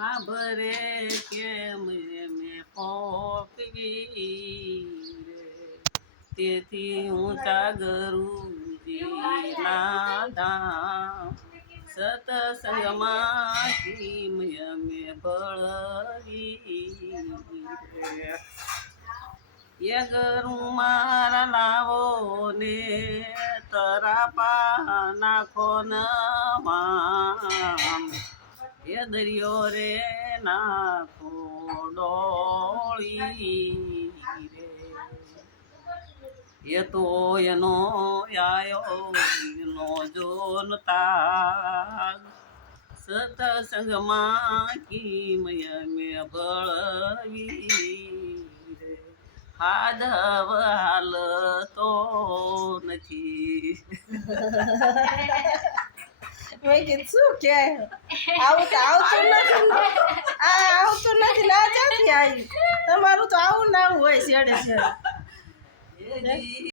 આ ભરે કેમ મેં પોકવી રે તેથી ઊંચા ગુરુજીના ધામ સતસંગમાં કિમ અમે ભળવી રે એ ગરુ મારા લાવો ને તરાપા નાખો નવામ એ દરિયો રે નાખો ડોળી રે એ તો એનો આયો નો જોનતા સતસંગમાં કિમ અમે ભળવી રે હાદવ હાલતો નથી મેં કીધું શું કે આવું તો આવતું નથી ને. આ આવતું નથી ને આ ક્યાંથી આવી તમારું તો આવું ના આવું હોય છેડે છેડે એ જી